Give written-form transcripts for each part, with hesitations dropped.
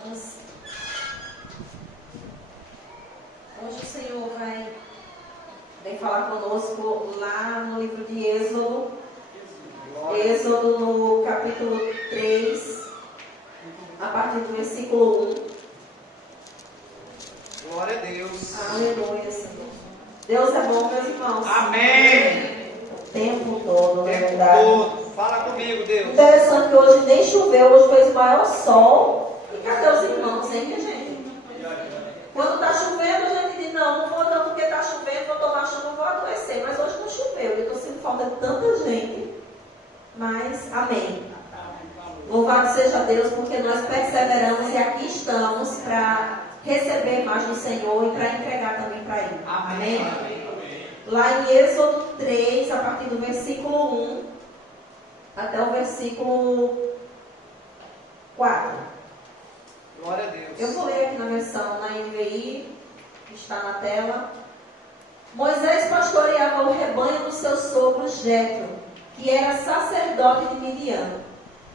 irmãos. Hoje o Senhor vem falar conosco lá no livro de Êxodo. Êxodo no capítulo 3, a partir do versículo 1. Glória a Deus. Aleluia, Senhor. Deus é bom, meus irmãos. Amém. O tempo todo, na Tempo verdade. todo. Fala comigo, Deus. Interessante que hoje nem choveu, hoje fez o maior sol. E cadê os irmãos, hein, minha gente? Quando está chovendo, a gente diz, não vou não, porque está chovendo, vou tomar chuva, vou adoecer. Mas hoje não choveu, eu estou sentindo falta de tanta gente. Mas, amém. Louvado seja Deus, porque nós perseveramos e aqui estamos para receber mais do Senhor e para entregar também para Ele. Amém? Amém? Lá em Êxodo 3, a partir do versículo 1 até o versículo 4. Glória a Deus. Eu vou ler aqui na versão na NVI, que está na tela. Moisés pastoreava o rebanho do seu sogro Jetro, que era sacerdote de Midian.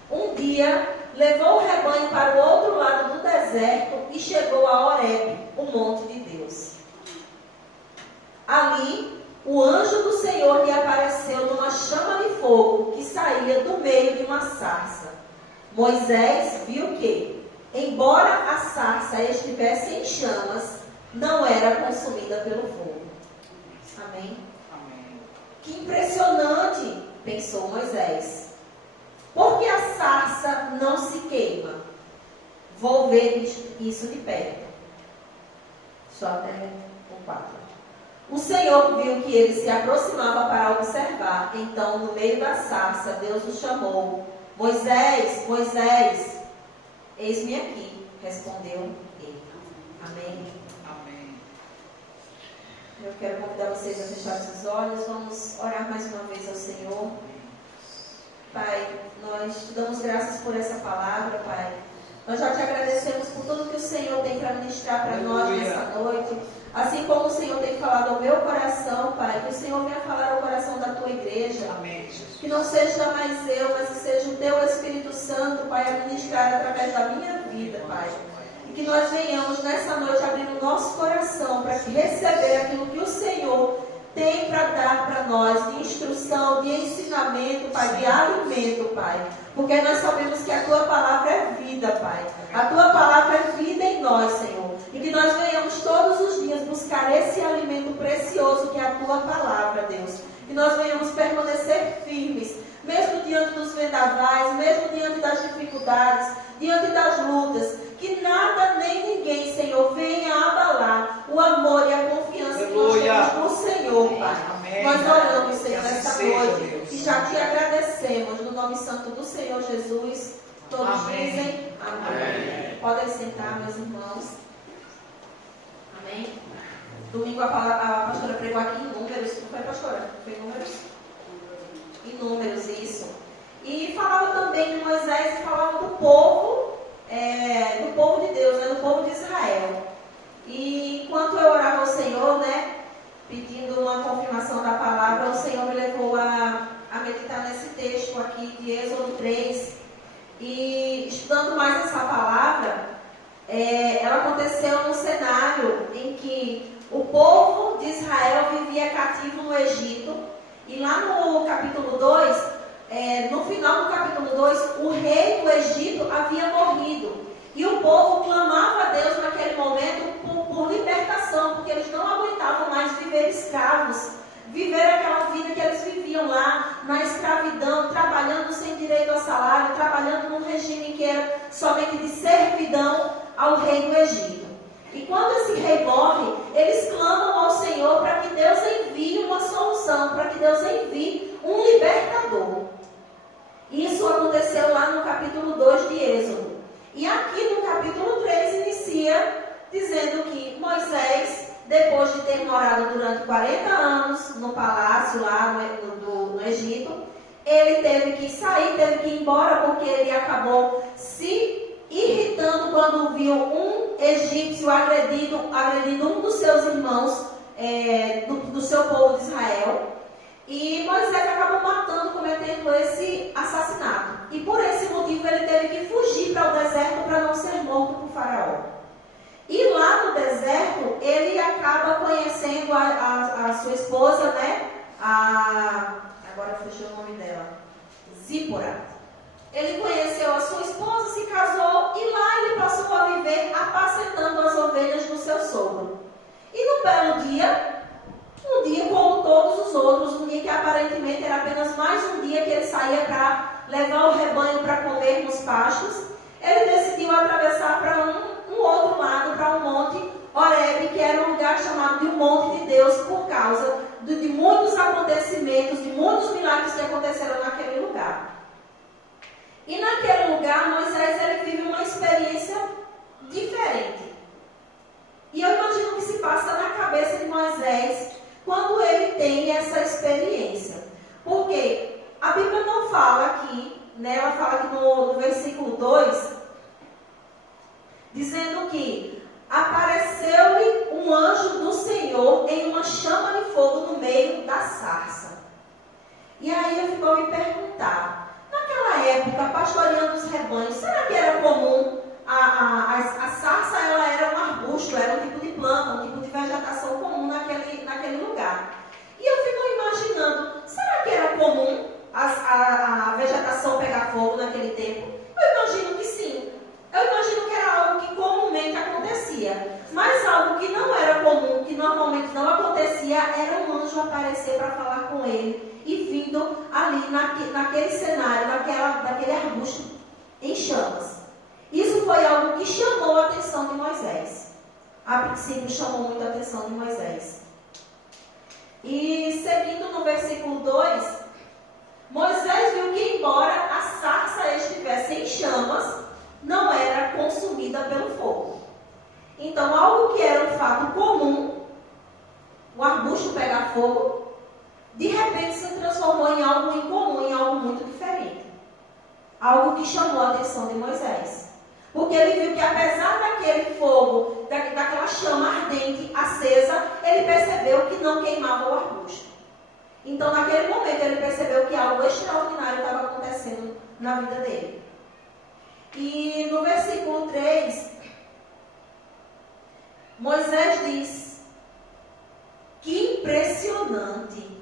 Um dia, levou o rebanho para o outro lado do deserto e chegou a Horebe, o monte de Deus. Ali, o anjo do Senhor lhe apareceu numa chama de fogo que saía do meio de uma sarça. Moisés viu que, embora a sarça estivesse em chamas, não era consumida pelo fogo. Amém? Amém. Que impressionante, pensou Moisés. Por que a sarça não se queima? Vou ver isso de perto. Só até o 4. O Senhor viu que ele se aproximava para observar. Então, no meio da sarça, Deus o chamou. Moisés, Moisés, eis-me aqui, respondeu ele. Amém. Amém. Eu quero convidar vocês a fechar seus olhos. Vamos orar mais uma vez ao Senhor. Pai, nós te damos graças por essa palavra, Pai. Nós já te agradecemos por tudo que o Senhor tem para ministrar para nós nessa noite. Assim como o Senhor tem falado ao meu coração, Pai, que o Senhor venha falar ao coração da tua igreja. Amém, Jesus. Que não seja mais eu, mas que seja o teu Espírito Santo, Pai, a ministrar através da minha vida, Pai. E que nós venhamos nessa noite abrir o nosso coração para receber aquilo que o Senhor tem para dar para nós, de instrução, de ensinamento, Pai, de alimento, Pai. Porque nós sabemos que a Tua palavra é vida, Pai. A Tua palavra é vida em nós, Senhor. E que nós venhamos todos os dias buscar esse alimento precioso que é a Tua palavra, Deus. Que nós venhamos permanecer firmes, mesmo diante dos vendavais, mesmo diante das dificuldades, diante das lutas. Que nada nem ninguém, Senhor, venha abalar o amor e a confiança que nós temos no Senhor, Pai. Amém. Nós oramos, Senhor, Que assim nesta seja, noite Deus. e já te agradecemos no nome santo do Senhor Jesus. Todos Amém. dizem amém. Podem sentar, meus irmãos. Amém. Domingo a pastora pregou aqui em Números. Não foi, pastora? Foi em Números? Em Números, isso. E falava também de Moisés e falava do povo de Deus, né? Do povo de Israel. E enquanto eu orava ao Senhor, né, pedindo uma confirmação da palavra, o Senhor me levou a meditar nesse texto aqui de Êxodo 3. E estudando mais essa palavra, ela aconteceu num cenário em que o povo de Israel vivia cativo no Egito. E lá no capítulo 2, no final do capítulo 2, o rei do Egito havia morrido. E o povo clamava a Deus naquele momento por libertação, porque eles não aguentavam mais viver escravos. Viver aquela vida que eles viviam lá, na escravidão, trabalhando sem direito a salário, trabalhando num regime que era somente de servidão ao rei do Egito. E quando esse rei morre, eles clamam ao Senhor para que Deus envie uma solução, para que Deus envie um libertador. Isso aconteceu lá no capítulo 2 de Êxodo. E aqui no capítulo 3 inicia dizendo que Moisés, depois de ter morado durante 40 anos no palácio lá no Egito, ele teve que sair, teve que ir embora, porque ele acabou se irritando quando viu um egípcio agredindo um dos seus irmãos do seu povo de Israel. E Moisés acabou matando, cometendo esse assassinato. E por esse motivo ele teve que fugir para o deserto para não ser morto para o faraó. E lá no deserto, ele acaba conhecendo a sua esposa, né? Agora fugiu o nome dela. Zípora. Ele conheceu a sua esposa, se casou e lá ele passou a viver apacentando as ovelhas do seu sogro. E num belo dia, um dia como todos os outros, um dia que aparentemente era apenas mais um dia que ele saía para levar o rebanho para comer nos pastos, ele decidiu atravessar para um outro lado, para um monte Horebe, que era um lugar chamado de um monte de Deus, por causa de muitos acontecimentos, de muitos milagres que aconteceram naquele lugar. E naquele lugar, Moisés ele vive uma experiência diferente. E eu imagino que se passa na cabeça de Moisés quando ele tem essa experiência. Porque a Bíblia não fala aqui, né, ela fala aqui no versículo 2, dizendo que apareceu-lhe um anjo do Senhor em uma chama de fogo no meio da sarça. E aí eu fico a me perguntar, naquela época, pastoreando os rebanhos, será que era comum? A sarça ela era um arbusto, era um tipo de planta, um tipo de vegetação comum naquele lugar. E eu fico imaginando, será que era comum a vegetação pegar fogo naquele tempo? Eu imagino que sim. Eu imagino que era algo que comumente acontecia. Mas algo que não era comum, que normalmente não acontecia, era um anjo aparecer para falar com ele. E vindo ali naquele cenário, daquele arbusto em chamas. Isso foi algo que chamou a atenção de Moisés. A princípio chamou muito a atenção de Moisés. E seguindo no versículo 2, Moisés viu que embora a sarça estivesse em chamas, não era consumida pelo fogo. Então, algo que era um fato comum, o arbusto pegar fogo, de repente se transformou em algo incomum, em algo muito diferente. Algo que chamou a atenção de Moisés. Porque ele viu que apesar daquele fogo, daquela chama ardente, acesa, ele percebeu que não queimava o arbusto. Então, naquele momento, ele percebeu que algo extraordinário estava acontecendo na vida dele. E no versículo 3, Moisés diz, que impressionante.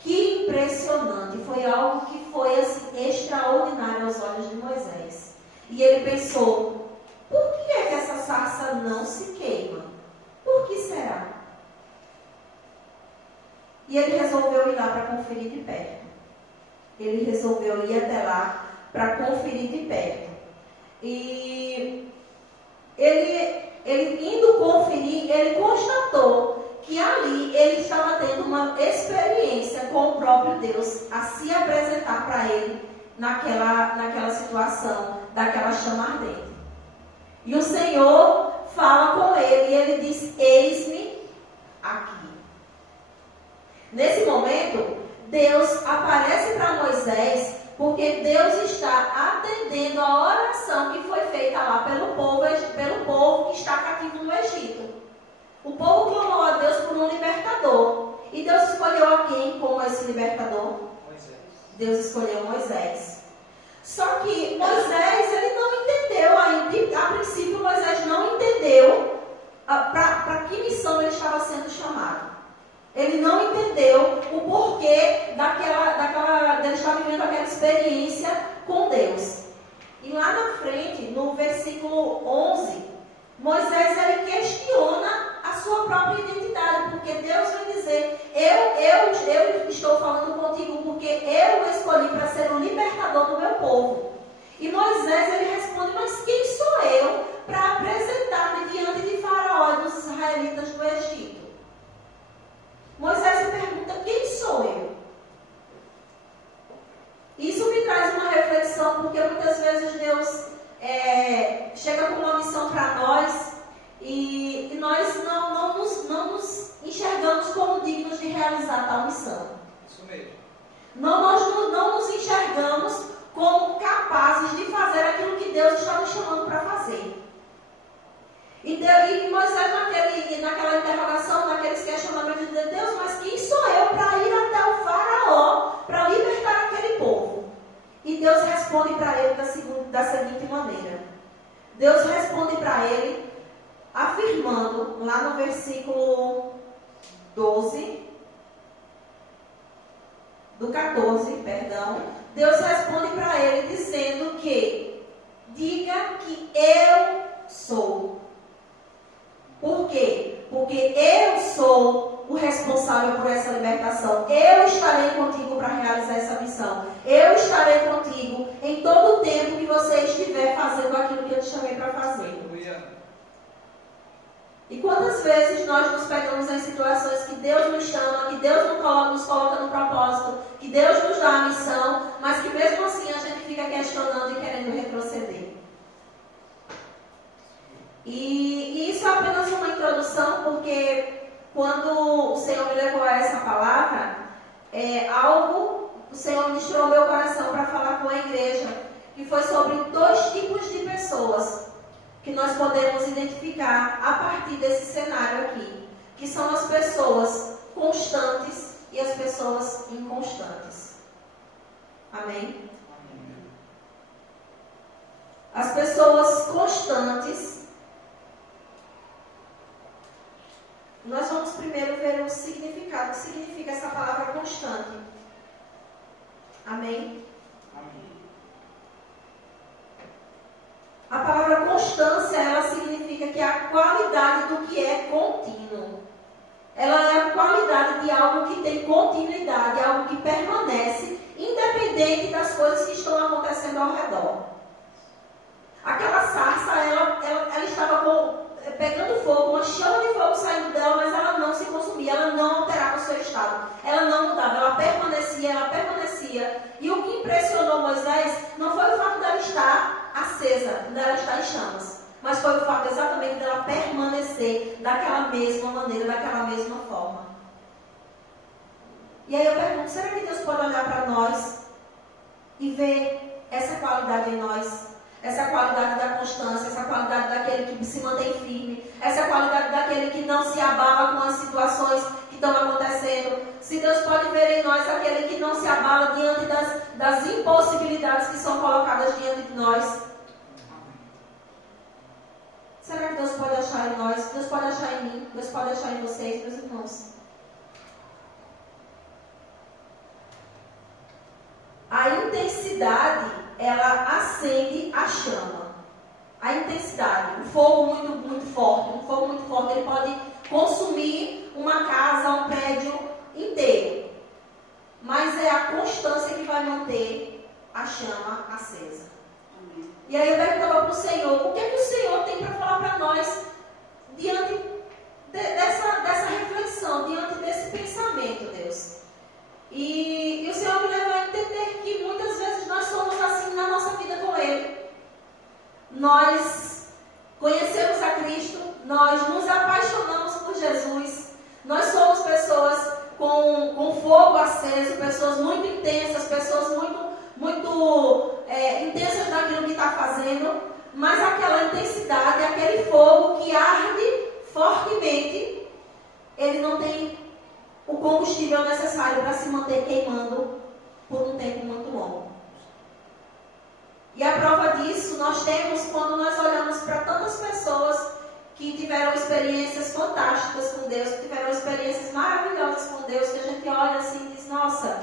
Que impressionante. Foi algo que foi assim, extraordinário aos olhos de Moisés. E ele pensou, por que é que essa sarça não se queima? Por que será? E ele resolveu ir lá para conferir de perto. Ele resolveu ir até lá para conferir de perto. E ele indo conferir, ele constatou que ali ele estava tendo uma experiência com o próprio Deus a se apresentar para ele naquela situação, daquela chama ardente. E o Senhor fala com ele e ele diz, eis-me aqui. Nesse momento, Deus aparece para Moisés, porque Deus está atendendo a oração que foi feita lá pelo povo que está cativo no Egito. O povo clamou a Deus por um libertador. E Deus escolheu a quem como esse libertador? Moisés. Deus escolheu Moisés. Só que Moisés, ele não entendeu ainda. A princípio, Moisés não entendeu para que missão ele estava sendo chamado. Ele não entendeu o porquê dele estar vivendo aquela experiência com Deus. E lá na frente, no versículo 11, Moisés ele questiona a sua própria identidade, porque Deus vai dizer, eu estou falando contigo porque eu o escolhi para ser o libertador do meu povo. E Moisés ele responde, mas quem sou eu para apresentar-me diante de Faraó e dos israelitas do Egito? Moisés se pergunta, quem sou eu? Isso me traz uma reflexão, porque muitas vezes Deus chega com uma missão para nós e nós não nos enxergamos como dignos de realizar tal missão. Isso mesmo. Nós não nos enxergamos como capazes de fazer aquilo que Deus está nos chamando para fazer. E Moisés, naquela interrogação, naqueles questionamentos de Deus, mas quem sou eu para ir até o Faraó, para libertar aquele povo? E Deus responde para ele da seguinte maneira, Deus responde para ele, afirmando, lá no versículo 12, do 14, perdão, Deus responde para ele dizendo que, diga que eu sou. Por quê? Porque eu sou o responsável por essa libertação. Eu estarei contigo para realizar essa missão. Eu estarei contigo em todo o tempo que você estiver fazendo aquilo que eu te chamei para fazer. E quantas vezes nós nos pegamos em situações que Deus nos chama, que Deus nos coloca no propósito, que Deus nos dá a missão, mas que mesmo assim a gente fica questionando e querendo retroceder. E isso é apenas uma introdução, porque quando o Senhor me levou a essa palavra, o Senhor ministrou ao meu coração para falar com a igreja, que foi sobre 2 tipos de pessoas que nós podemos identificar a partir desse cenário aqui, que são as pessoas constantes e as pessoas inconstantes. Amém? As pessoas constantes, nós vamos primeiro ver o significado, o que significa essa palavra constante. Amém? A palavra constância, ela significa que é a qualidade do que é contínuo. Ela é a qualidade de algo que tem continuidade, algo que permanece, independente das coisas que estão acontecendo ao redor. Aquela sarça, ela estava pegando fogo, uma chama de fogo saindo dela, mas ela não se consumia, ela não alterava o seu estado. Ela não mudava, ela permanecia. E o que impressionou Moisés não foi o fato dela estar acesa, dela estar em chamas, mas foi o fato exatamente dela permanecer daquela mesma maneira, daquela mesma forma. E aí eu pergunto, será que Deus pode olhar para nós e ver essa qualidade em nós? Essa qualidade da constância, essa qualidade daquele que se mantém firme, essa qualidade daquele que não se abala com as situações que estão acontecendo. Se Deus pode ver em nós aquele que não se abala diante das impossibilidades que são colocadas diante de nós. Será que Deus pode achar em nós? Deus pode achar em mim? Deus pode achar em vocês, meus irmãos? A intensidade, ela acende a chama. A intensidade, um fogo muito forte, ele pode consumir uma casa, um prédio inteiro. Mas é a constância que vai manter a chama acesa. Amém. E aí eu perguntava para o Senhor, o que é que o Senhor tem para falar para nós diante dessa reflexão, diante desse pensamento, Deus? E o Senhor me levou a entender que muitas vezes nós somos assim na nossa vida com Ele. Nós conhecemos a Cristo, nós nos apaixonamos por Jesus, nós somos pessoas com fogo aceso, pessoas muito intensas, pessoas muito intensas naquilo que está fazendo, mas aquela intensidade, aquele fogo que arde fortemente, ele não tem o combustível necessário para se manter queimando por um tempo muito longo. E a prova disso nós temos quando nós olhamos para tantas pessoas que tiveram experiências fantásticas com Deus, que tiveram experiências maravilhosas com Deus, que a gente olha assim e diz, nossa,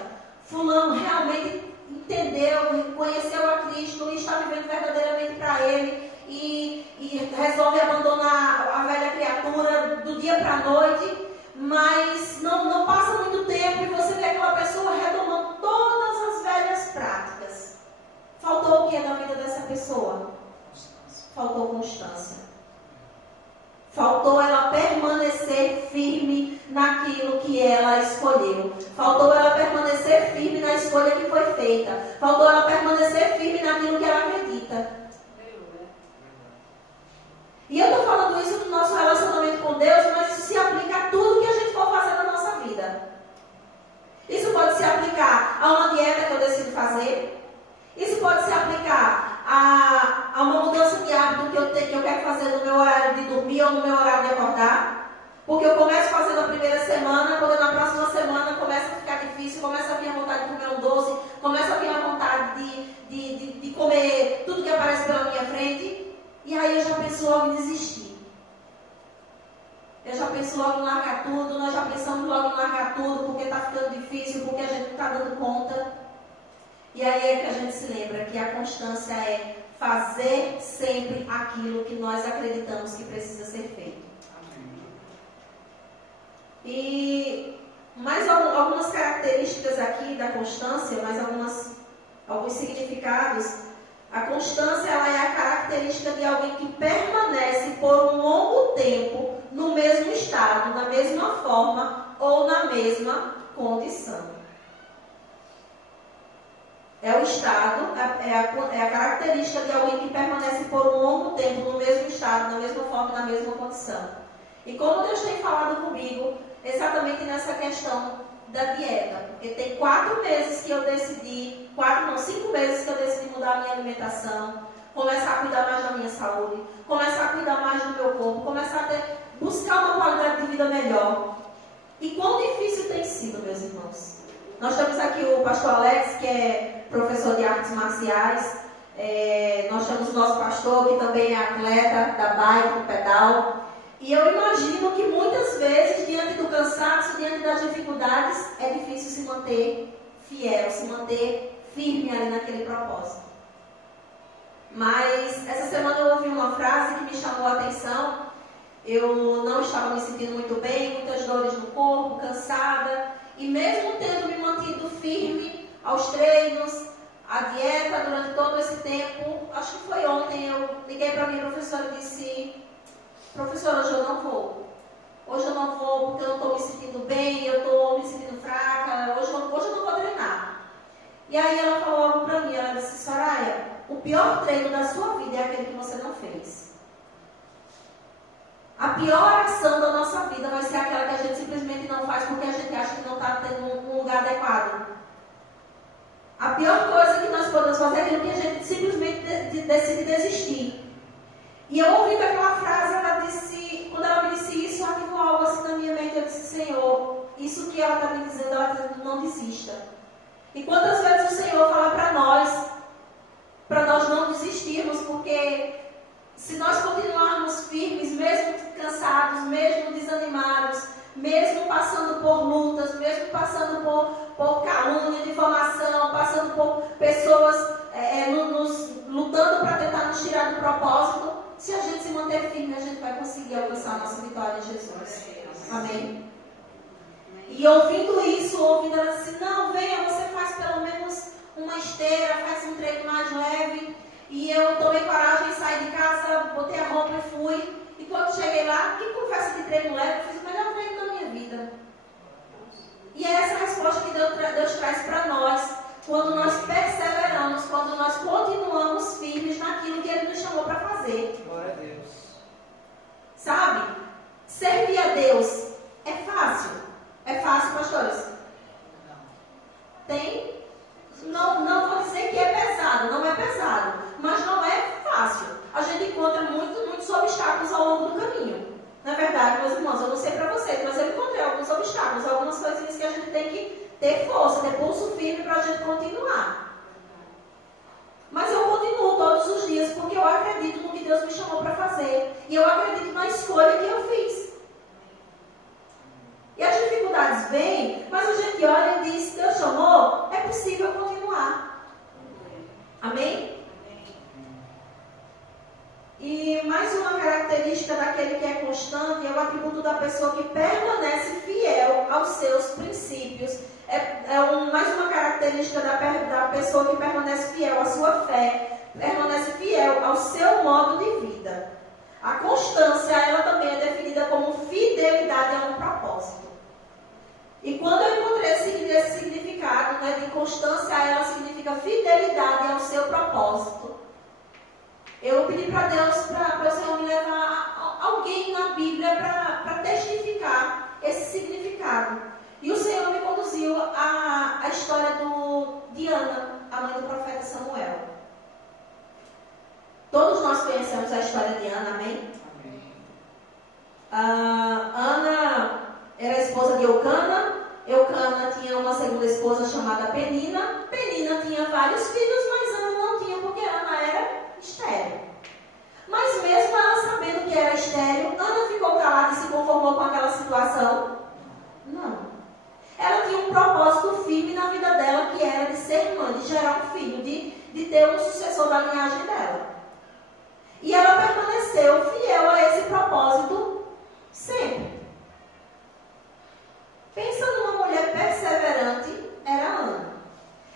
fulano realmente entendeu, conheceu a Cristo e está vivendo verdadeiramente para Ele e resolve abandonar a velha criatura do dia para a noite, mas não passa muito tempo e você vê aquela pessoa retomando todas as velhas práticas. Faltou o que na vida dessa pessoa? Faltou constância. Faltou ela permanecer firme naquilo que ela escolheu. Faltou ela permanecer firme na escolha que foi feita. Faltou ela permanecer firme naquilo que ela acredita. E eu estou falando isso no nosso relacionamento com Deus, mas isso se aplica a tudo que a gente for fazer na nossa vida. Isso pode se aplicar a uma dieta que eu decido fazer. Isso pode se aplicar a uma mudança de hábito que eu quero fazer no meu horário de dormir ou no meu horário de acordar. Porque eu começo fazendo a primeira semana, quando na próxima semana começa a ficar difícil, começa a vir a vontade de comer um doce, começa a vir a vontade de comer tudo que aparece pela minha frente. E aí penso logo em desistir. Eu já penso logo em largar tudo, nós já pensamos logo em largar tudo, porque está ficando difícil, porque a gente não está dando conta. E aí é que a gente se lembra que a constância é fazer sempre aquilo que nós acreditamos que precisa ser feito. E mais algumas características aqui da constância, mais alguns significados. A constância, ela é a característica de alguém que permanece por um longo tempo no mesmo estado, na mesma forma ou na mesma condição. É o estado, é a característica de alguém que permanece por um longo tempo no mesmo estado, na mesma forma e na mesma condição. E como Deus tem falado comigo, exatamente nessa questão da dieta, porque tem 5 meses que eu decidi mudar a minha alimentação, começar a cuidar mais da minha saúde, começar a cuidar mais do meu corpo, começar a buscar uma qualidade de vida melhor. E quão difícil tem sido, meus irmãos. Nós temos aqui o pastor Alex, que é professor de artes marciais. Nós temos o nosso pastor, que também é atleta da bike, do pedal. E eu imagino que muitas vezes, diante do cansaço, diante das dificuldades, é difícil se manter fiel, se manter firme ali naquele propósito. Mas essa semana eu ouvi uma frase que me chamou a atenção. Eu não estava me sentindo muito bem, muitas dores no corpo, cansada. E mesmo tendo me mantido firme aos treinos, à dieta durante todo esse tempo, acho que foi ontem, eu liguei para a minha professora e disse: professora, hoje eu não vou. Hoje eu não vou porque eu não estou me sentindo bem, eu estou me sentindo fraca, hoje eu não vou treinar. E aí ela falou algo para mim, ela disse: Soraya, o pior treino da sua vida é aquele que você não fez. A pior ação da nossa vida vai ser aquela que a gente simplesmente não faz porque a gente acha que não está tendo um lugar adequado. A pior coisa que nós podemos fazer é aquilo que a gente simplesmente decide desistir. E eu ouvi aquela frase, quando ela me disse isso, ativou algo assim na minha mente. Eu disse: Senhor, isso que ela está me dizendo, ela está dizendo: não desista. E quantas vezes o Senhor fala para nós não desistirmos, porque se nós continuarmos firmes, mesmo cansados, mesmo desanimados, mesmo passando por lutas, mesmo passando por calúnia, difamação, passando por pessoas lutando para tentar nos tirar do propósito, se a gente se manter firme, a gente vai conseguir alcançar a nossa vitória em Jesus. Amém? E ouvindo ela disse: não, venha, você faz pelo menos uma esteira, faz um treino mais leve. E eu tomei coragem, saí de casa, botei a roupa e fui. E quando cheguei lá, que conversa de treino leve, eu fiz o melhor treino da minha vida. E é essa a resposta que Deus traz para nós, quando nós perseveramos, quando nós continuamos firmes naquilo que Ele nos chamou para fazer. Glória a Deus. Sabe? Servir a Deus é fácil? É fácil, pastores? Tem? Não vou dizer que é pesado, não é pesado, mas não é fácil. A gente encontra muitos obstáculos ao longo do caminho. Na verdade, meus irmãos, eu não sei para vocês, mas eu encontrei alguns obstáculos, algumas coisinhas que a gente tem que ter força, ter pulso firme para a gente continuar. Mas eu continuo todos os dias porque eu acredito no que Deus me chamou para fazer. E eu acredito na escolha que eu fiz. E as dificuldades vêm, mas a gente olha e diz: Deus chamou, é possível continuar. Amém? E mais uma característica daquele que é constante é o atributo da pessoa que permanece fiel aos seus princípios. Mais uma característica da pessoa que permanece fiel à sua fé, permanece fiel ao seu modo de vida. A constância, ela também é definida como fidelidade a um propósito. E quando eu encontrei esse significado, né, de constância, ela significa fidelidade ao seu propósito. Eu pedi para Deus, para o Senhor me levar alguém na Bíblia para testificar esse significado. E o Senhor me conduziu à história de Ana, a mãe do profeta Samuel. Todos nós conhecemos a história de Ana, amém? Ana era a esposa de Eucana. Eucana tinha uma segunda esposa chamada Penina. Penina tinha vários filhos, mas Ana não tinha, porque Ana era estéril. Mas mesmo ela sabendo linhagem dela. E ela permaneceu fiel a esse propósito sempre. Pensa numa mulher perseverante, era Ana.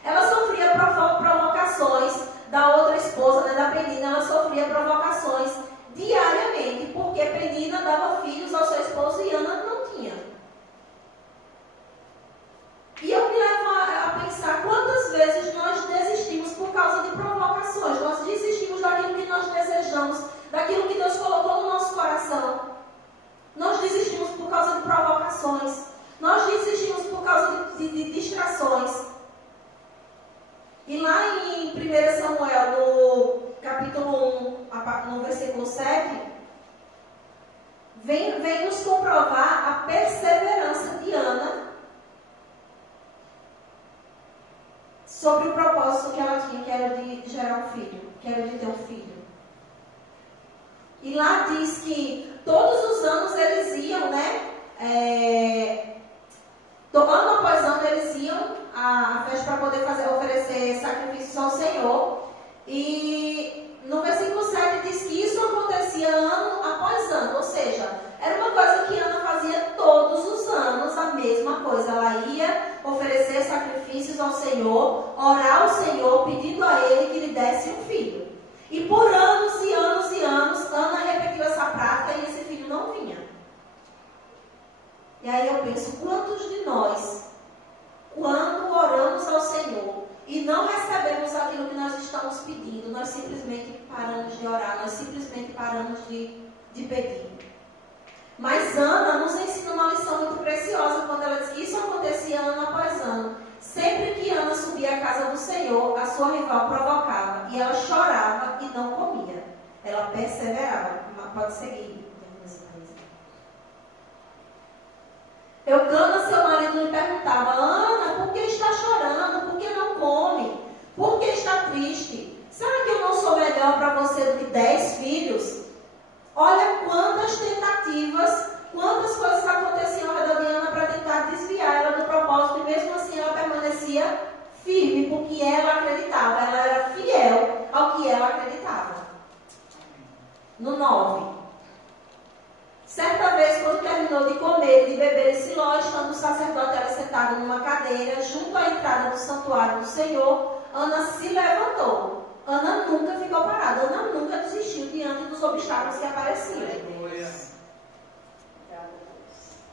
Ela sofria provocações da outra esposa, né, da Penina, ela sofria provocações diariamente, porque Penina dava filhos ao seu esposo e Ana não tinha. E eu me levo a pensar quantas vezes nós desistimos por causa de provocações, nós desistimos daquilo que nós desejamos, daquilo que Deus colocou no nosso coração. Nós desistimos por causa de provocações, nós desistimos por causa de distrações. E lá em 1 Samuel, no capítulo 1, no versículo 7, vem nos comprovar a perseverança de Ana sobre o propósito que ela tinha, que era de gerar um filho, que era de ter um filho. E lá diz que todos os anos eles iam, né? Ano após ano eles iam à festa para poder oferecer sacrifícios ao Senhor. E no versículo 7 diz que isso acontecia ano após ano. Ou seja, era uma coisa que Ana fazia todos os anos, a mesma coisa. Ela ia oferecer sacrifícios ao Senhor, orar ao Senhor, pedindo a Ele que lhe desse um filho. E por anos e anos e anos, Ana repetiu essa prática e esse filho não vinha. E aí eu penso, quantos de nós, quando oramos ao Senhor e não recebemos aquilo que nós estamos pedindo, nós simplesmente paramos de orar, nós simplesmente paramos de pedir. Mas Ana nos ensina uma lição muito preciosa quando ela diz que isso acontecia ano após ano. Sempre que Ana subia à casa do Senhor, a sua rival provocava e ela chorava e não comia. Ela perseverava. Pode seguir. Eucana, seu marido, lhe perguntava: Ana, por que está chorando? Por que não come? Por que está triste? Será que eu não sou melhor para você do que 10 filhos? Olha quantas tentativas, quantas coisas aconteciam ao redor de Ana para tentar desviar ela do propósito, e mesmo assim ela permanecia firme, porque ela acreditava, ela era fiel ao que ela acreditava. No 9. Certa vez, quando terminou de comer e de beber em Siló, estando o sacerdote ali sentado numa cadeira, junto à entrada do santuário do Senhor, Ana se levantou. Ana nunca ficou parada, Ana nunca desistiu diante dos obstáculos que apareciam.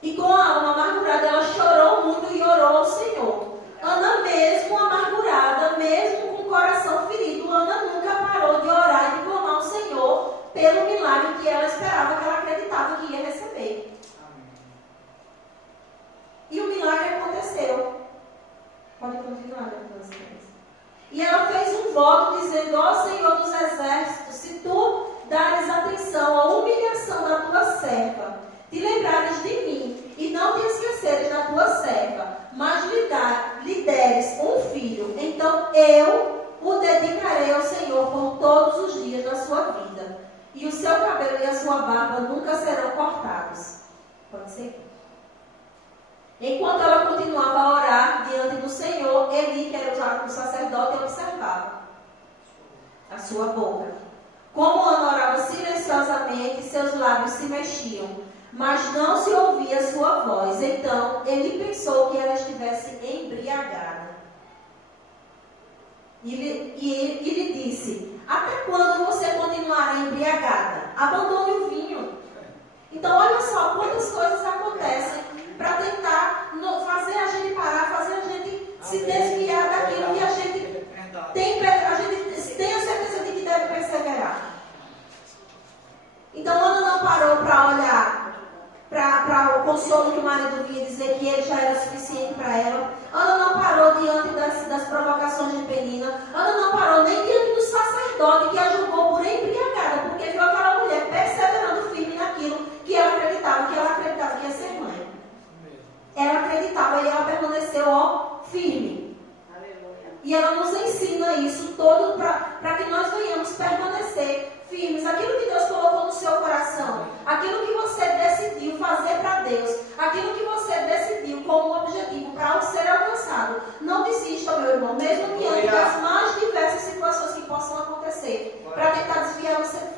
E com a alma amargurada, ela chorou muito e orou ao Senhor. Ana, mesmo amargurada, mesmo com o coração ferido, Ana nunca parou de orar e de clamar ao Senhor pelo milagre que ela esperava, que ela acreditava que ia receber. Amém. E o milagre aconteceu. Pode continuar depois. E ela fez um voto dizendo: ó Senhor dos exércitos, se tu dares atenção à humilhação da tua serva, te lembrares de mim e não te esqueceres da tua serva, mas lhe deres um filho, então eu o dedicarei ao Senhor por todos os dias da sua vida, e o seu cabelo e a sua barba nunca serão cortados. Pode ser? Enquanto ela continuava a orar diante do Senhor, Eli, que era o sacerdote, observava a sua boca. Como Ana orava silenciosamente, seus lábios se mexiam, mas não se ouvia a sua voz. Então, ele pensou que ela estivesse embriagada. E lhe disse: até quando você continuará embriagada? Abandone o vinho. Então, olha só quantas coisas acontecem para tentar fazer a gente parar, fazer a gente se desviar daquilo que a gente tem a certeza de que deve perseverar. Então, Ana não parou para olhar para o consolo que o marido vinha dizer que ele já era suficiente para ela. Ana não parou diante das provocações de Penina. Ana não parou nem diante do sacerdote que a julgou por embriagada, porque viu aquela mulher perseverando firme naquilo que ela acreditava que ia ser mãe. Ela acreditava e ela permaneceu firme. Aleluia. E ela nos ensina isso todo para que nós venhamos permanecer firmes. Aquilo que Deus colocou no seu coração, aquilo que você decidiu fazer para Deus, aquilo que você decidiu como objetivo para ser alcançado. Não desista, meu irmão, mesmo diante das mais diversas situações que possam acontecer.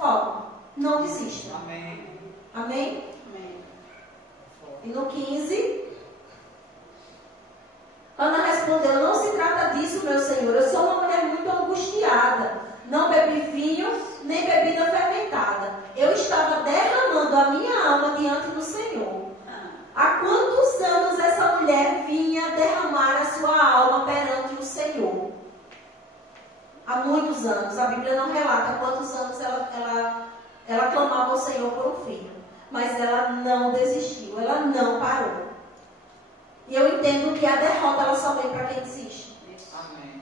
foco. Não desista. Amém. Amém? E no 15, Ana respondeu: não se trata disso, meu senhor. Eu sou uma mulher muito angustiada. Não bebi vinho, nem bebida fermentada. Eu estava derramando a minha alma diante do Senhor. Há quantos anos essa mulher vinha derramar a sua alma perante o Senhor? Há muitos anos. A Bíblia não relata quantos anos ela clamava ao Senhor por um filho. Mas ela não desistiu, ela não parou. E eu entendo que a derrota ela só vem para quem desiste. Amém.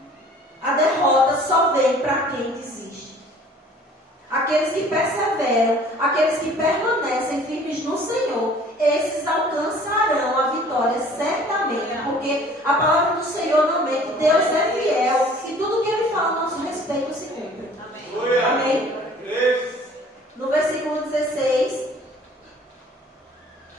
A derrota só vem para quem desiste. Aqueles que perseveram, aqueles que permanecem firmes no Senhor, esses alcançarão a vitória certamente. Porque a palavra do Senhor não mente, Deus é fiel. E tudo que Ele fala a nosso respeito se cumpre. Amém? No versículo 16...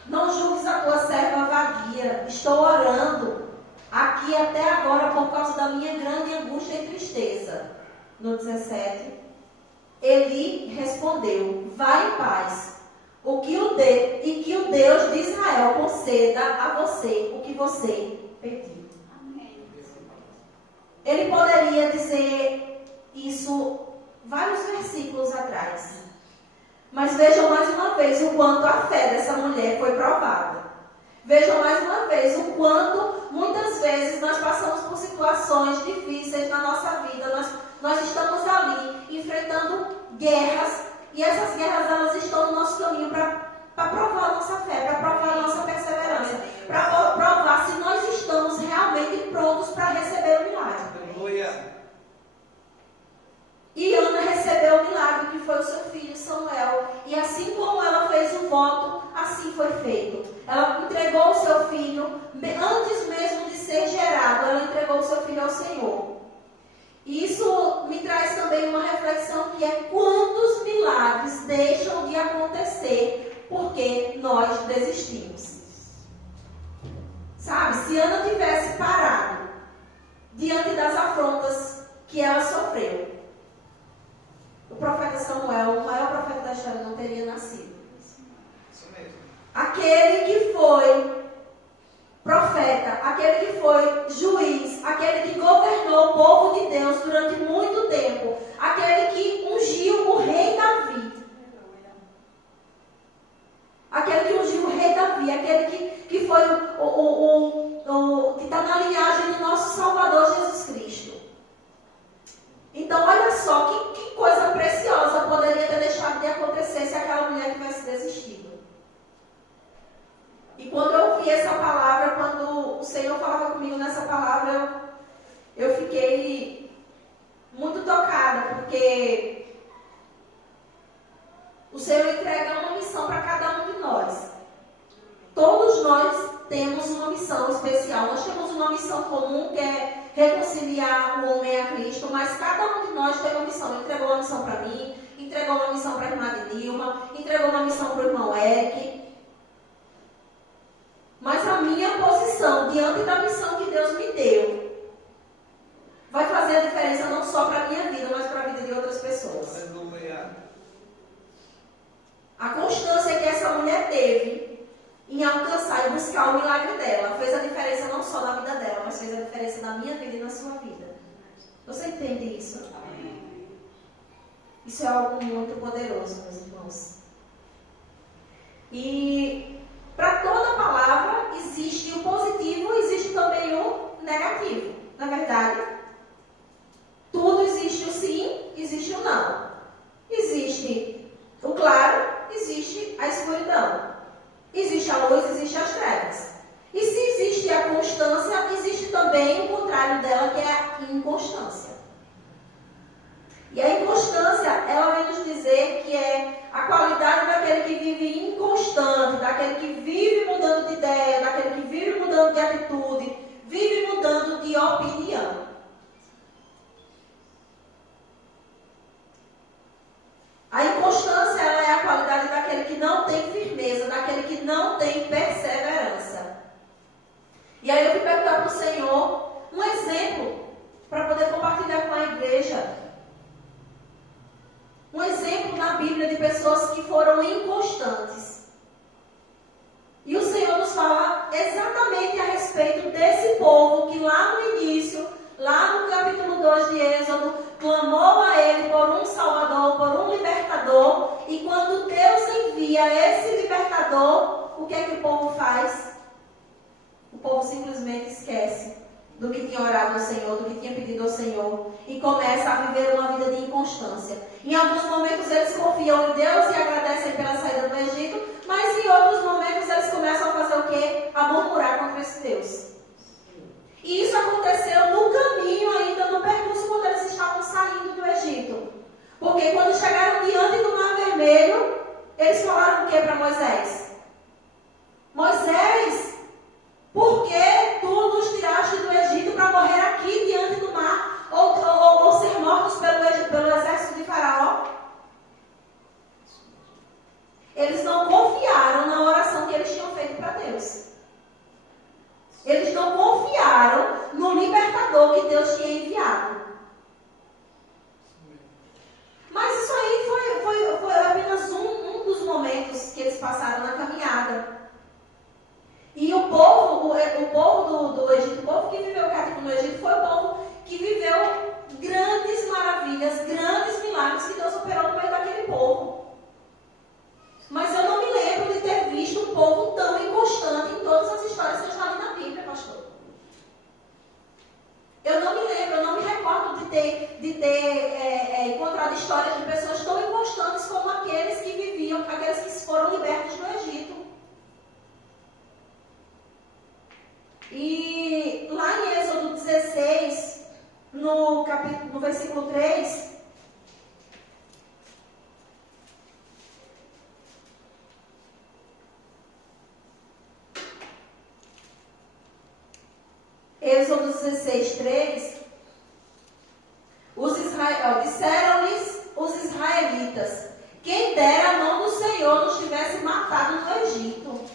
não julgues a tua serva vadia. Estou orando aqui até agora por causa da minha grande angústia e tristeza. No 17, Eli respondeu: vai em paz. E que o Deus de Israel conceda a você o que você pediu. Amém. Ele poderia dizer isso vários versículos atrás. Mas vejam mais uma vez o quanto a fé dessa mulher foi provada. Vejam mais uma vez o quanto muitas vezes nós passamos por situações difíceis na nossa vida. Nós estamos ali enfrentando guerras. E essas guerras elas estão no nosso caminho para provar a nossa fé, para provar a nossa perseverança. Para provar se nós estamos realmente prontos para receber o milagre. Aleluia. E Ana recebeu o milagre que foi o seu filho Samuel. E assim como ela fez o voto, assim foi feito. Ela entregou o seu filho, antes mesmo de ser gerado, ela entregou o seu filho ao Senhor. E isso me traz também uma reflexão que é quantos milagres deixam de acontecer porque nós desistimos. Sabe, se Ana tivesse parado diante das afrontas que ela sofreu, o profeta Samuel, o maior profeta da história, não teria nascido. Isso mesmo. Aquele que foi profeta, aquele que foi juiz, aquele que governou o povo de Deus durante muito tempo, aquele que ungiu o rei Davi. Aquele que ungiu o rei Davi, aquele que foi que está na linhagem do nosso Salvador Jesus Cristo. Então, olha só, que coisa preciosa poderia ter deixado de acontecer se aquela mulher tivesse desistido. E quando eu ouvi essa palavra, quando o Senhor falava comigo nessa palavra, eu fiquei muito tocada, porque o Senhor entrega uma missão para cada um de nós. Todos nós temos uma missão especial. Nós temos uma missão comum, que é reconciliar o homem a Cristo, mas cada um de nós tem uma missão. Ele entregou uma missão para mim, entregou uma missão para a irmã Nilma, entregou uma missão para o irmão Eric. Mas a minha posição diante da missão que Deus me deu vai fazer a diferença não só para a minha vida, mas para a vida de outras pessoas. Aleluia. A constância que essa mulher teve em alcançar e buscar o milagre dela fez a diferença não só na vida dela, mas fez a diferença na minha vida e na sua vida. Você entende isso? Amém. Isso é algo muito poderoso, meus irmãos. E para toda palavra existe o positivo, existe também o negativo. Na verdade, tudo existe o sim, existe o não. Existe o claro, existe a escuridão. Existe a luz, existe as trevas. E se existe a constância, existe também o contrário dela, que é a inconstância. E a inconstância, ela vem nos dizer que é a qualidade daquele que vive inconstante, daquele que vive mudando de ideia, daquele que vive mudando de atitude, vive mudando de opinião. A inconstância, ela é a qualidade daquele que não tem firmeza, daquele que não tem perseverança. E aí eu fui perguntar para o Senhor um exemplo para poder compartilhar Bíblia de pessoas que foram inconstantes. E o Senhor nos fala exatamente a respeito desse povo que lá no início, lá no capítulo 2 de Êxodo, clamou a Ele por um Salvador, por um libertador. E quando Deus envia esse libertador, o que é que o povo faz? O povo simplesmente esquece do que tinha orado ao Senhor, do que tinha pedido ao Senhor, e começa a viver uma vida de inconstância. Em alguns momentos eles confiam em Deus e agradecem pela saída do Egito, mas em outros momentos eles começam a fazer o quê? A murmurar contra esse Deus. E isso aconteceu no caminho ainda, no percurso, quando eles estavam saindo do Egito. Porque quando chegaram diante do Mar Vermelho, eles falaram o que para Moisés? Moisés, por que tu nos tiraste do Egito para morrer aqui diante do mar? Ou ser mortos pelo exército de Faraó? Eles não confiaram na oração que eles tinham feito para Deus. Eles não confiaram no libertador que Deus tinha enviado. Mas isso aí foi apenas um dos momentos que eles passaram na caminhada. E o povo do Egito, o povo que viveu cativo no Egito, foi o povo que viveu grandes maravilhas, grandes milagres que Deus operou no meio daquele povo. Mas eu não me lembro de ter visto um povo tão inconstante em todas as histórias que eu já li na Bíblia, pastor. Eu não me lembro, eu não me recordo de ter encontrado histórias de pessoas tão inconstantes como aqueles que viviam, aqueles que foram libertos no Egito. E lá em Êxodo 16, no versículo 3, Êxodo 16, 3, disseram-lhes os israelitas: quem dera a mão do Senhor nos tivesse matado no Egito.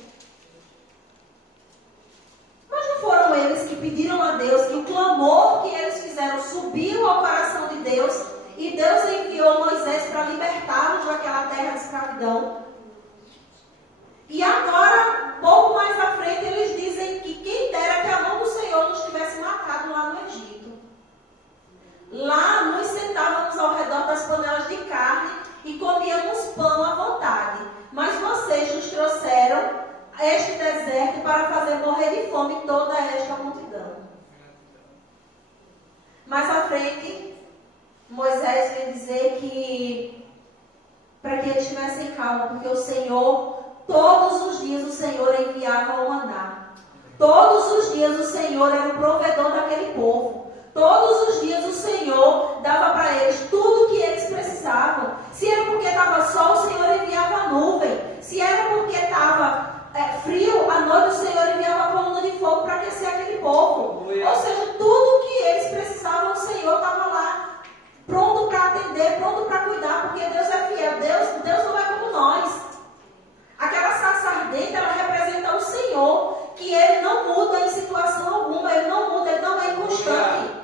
Mas não foram eles que pediram a Deus, que o clamor que eles fizeram subiu ao coração de Deus, e Deus enviou Moisés para libertá-los daquela terra de escravidão. E agora, pouco mais à frente, eles dizem que quem dera que a mão do Senhor nos tivesse matado lá no Egito. Lá nos sentávamos ao redor das panelas de carne e comíamos pão à vontade. Mas vocês nos trouxeram a este deserto para fazer morrer de fome toda esta multidão. Mais à frente, Moisés vem dizer que para que eles tivessem calma, porque o Senhor, todos os dias o Senhor enviava o maná. Todos os dias o Senhor era o provedor daquele povo. Todos os dias o Senhor dava para eles tudo o que eles precisavam. Se era porque estava sol, o Senhor enviava a nuvem. Se era porque estava frio, à noite o Senhor enviava a coluna de fogo para aquecer aquele povo. Ou seja, tudo o que eles precisavam, o Senhor estava lá, pronto para atender, pronto para cuidar, porque Deus é fiel. Deus não é como nós. Aquela sarça ardente, ela representa o Senhor, que Ele não muda em situação alguma, Ele não muda, Ele não é inconstante.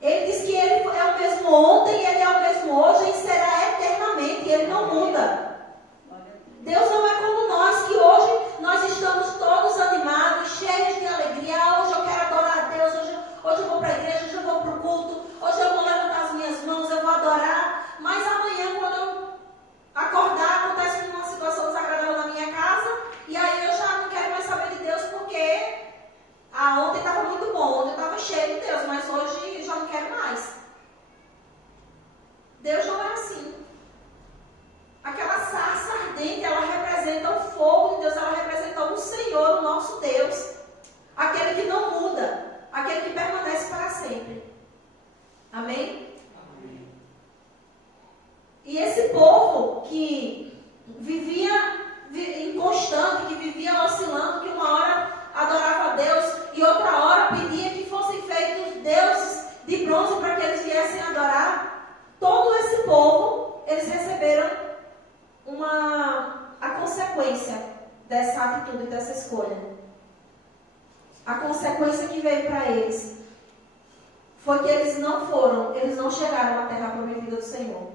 Ele diz que Ele é o mesmo ontem, Ele é o mesmo hoje e será eternamente, Ele não muda. Deus não é como nós, que hoje nós estamos todos animados, cheios de alegria. Hoje eu quero adorar a Deus, hoje eu vou para a igreja, hoje eu vou para o culto, hoje eu vou levantar as minhas mãos, eu vou adorar. Mas amanhã, quando eu acordar, acontece uma situação desagradável na minha casa, e aí eu já não quero mais saber de Deus, porque ontem estava muito bom, ontem eu estava cheio de Deus, mas hoje eu já não quero mais. Deus não é assim. Aquela sarça ardente, ela representa o fogo de Deus, ela representa o Senhor, o nosso Deus, aquele que não muda, aquele que permanece para sempre. Amém? Amém. E esse povo que vivia inconstante, que vivia oscilando, que uma hora adorava a Deus e outra hora pedia que fossem feitos deuses de bronze para que eles viessem adorar, todo esse povo, eles receberam a consequência dessa atitude, dessa escolha. A consequência que veio para eles foi que eles não chegaram à terra prometida do Senhor.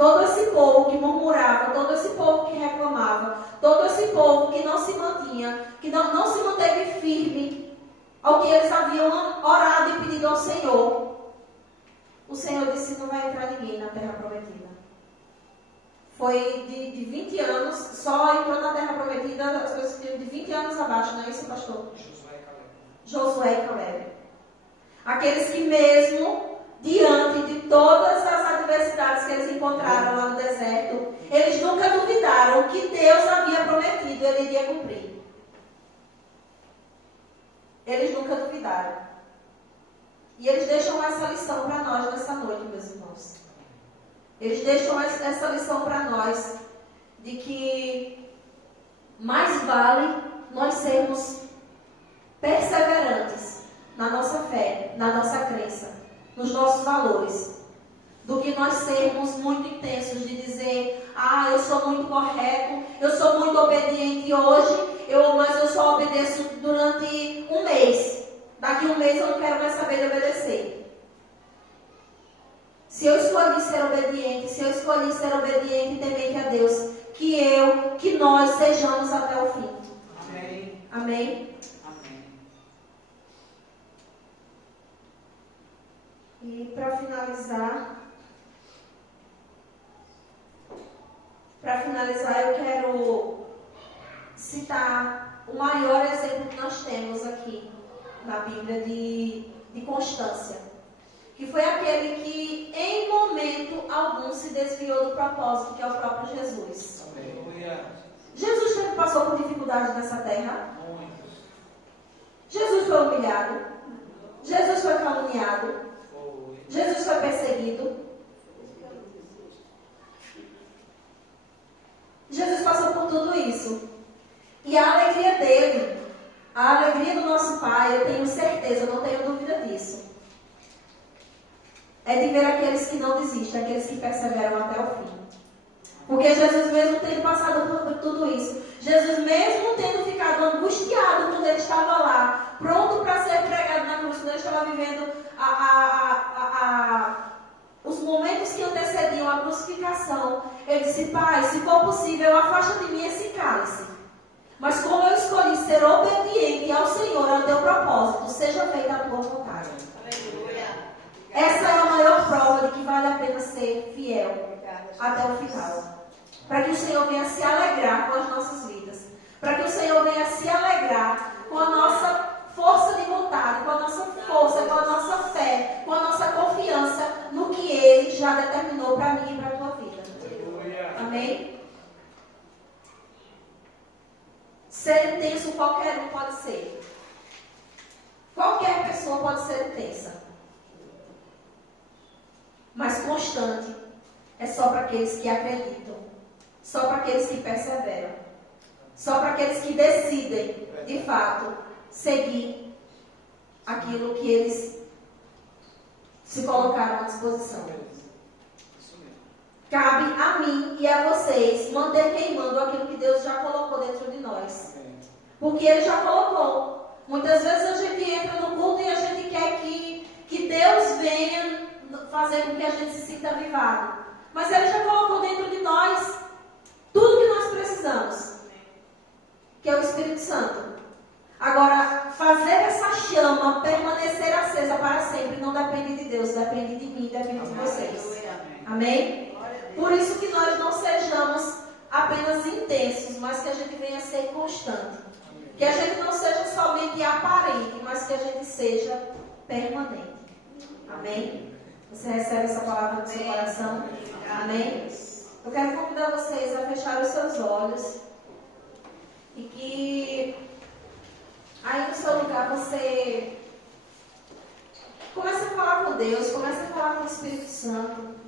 todo esse povo que murmurava, todo esse povo que reclamava, todo esse povo que não se mantinha, que não se manteve firme ao que eles haviam orado e pedido ao Senhor, o Senhor disse: não vai entrar ninguém na terra prometida. Foi de 20 anos, só entrou na terra prometida as pessoas de 20 anos abaixo, não é isso, pastor? Josué e Caleb. Aqueles que mesmo diante de todas as adversidades que eles encontraram lá no deserto, eles nunca duvidaram que Deus havia prometido, ele iria cumprir. Eles nunca duvidaram. E eles deixam essa lição para nós nessa noite, meus irmãos. Eles deixam essa lição para nós, de que mais vale nós sermos perseverantes na nossa fé, na nossa crença, nos nossos valores, do que nós sermos muito intensos de dizer: eu sou muito correto, eu sou muito obediente hoje, mas eu só obedeço durante um mês. Daqui um mês eu não quero mais saber de obedecer. Se eu escolhi ser obediente, e temente a Deus, que nós sejamos até o fim. Amém. Amém? Amém. E para finalizar, eu quero citar o maior exemplo que nós temos aqui na Bíblia de constância, que foi aquele que em momento algum se desviou do propósito, que é o próprio Jesus. Aleluia. Jesus passou por dificuldades nessa terra. Muitos. Jesus foi humilhado. Jesus foi caluniado. Foi. Jesus foi perseguido. Jesus passou por tudo isso. E a alegria dele, a alegria do nosso Pai, eu tenho certeza, eu não tenho dúvida disso, é de ver aqueles que não desistem, aqueles que perseveram até o fim. Porque Jesus, mesmo tendo passado por tudo isso, Jesus mesmo tendo ficado angustiado quando ele estava lá, pronto para ser pregado na cruz, quando ele estava vivendo os momentos que antecediam a crucificação, ele disse: Pai, se for possível, afasta de mim esse cálice. Mas como eu escolhi ser obediente ao Senhor, ao teu propósito, seja feita a tua vontade. Aleluia. Essa é a maior prova de que vale a pena ser fiel até o final. Para que o Senhor venha se alegrar com as nossas vidas. Para que o Senhor venha se alegrar com a nossa força de vontade, com a nossa força, com a nossa fé, com a nossa confiança no que Ele já determinou para mim e para a tua vida. Amém? Ser intenso qualquer um pode ser. Qualquer pessoa pode ser intensa. Mas constante é só para aqueles que acreditam. Só para aqueles que perseveram. Só para aqueles que decidem, de fato, seguir aquilo que eles se colocaram à disposição. Cabe a mim e a vocês manter queimando aquilo que Deus já colocou dentro de nós. Porque Ele já colocou. Muitas vezes a gente entra no culto e a gente quer que Deus venha fazer com que a gente se sinta avivado. Mas Ele já colocou dentro de nós tudo que nós precisamos, que é o Espírito Santo. Agora, fazer essa chama permanecer acesa para sempre não depende de Deus, depende de mim, depende de vocês. Amém? Por isso que nós não sejamos apenas intensos, mas que a gente venha a ser constante. Que a gente não seja somente aparente, mas que a gente seja permanente. Amém? Você recebe essa palavra no seu coração? Amém? Eu quero convidar vocês a fechar os seus olhos e que aí no seu lugar você comece a falar com Deus, comece a falar com o Espírito Santo.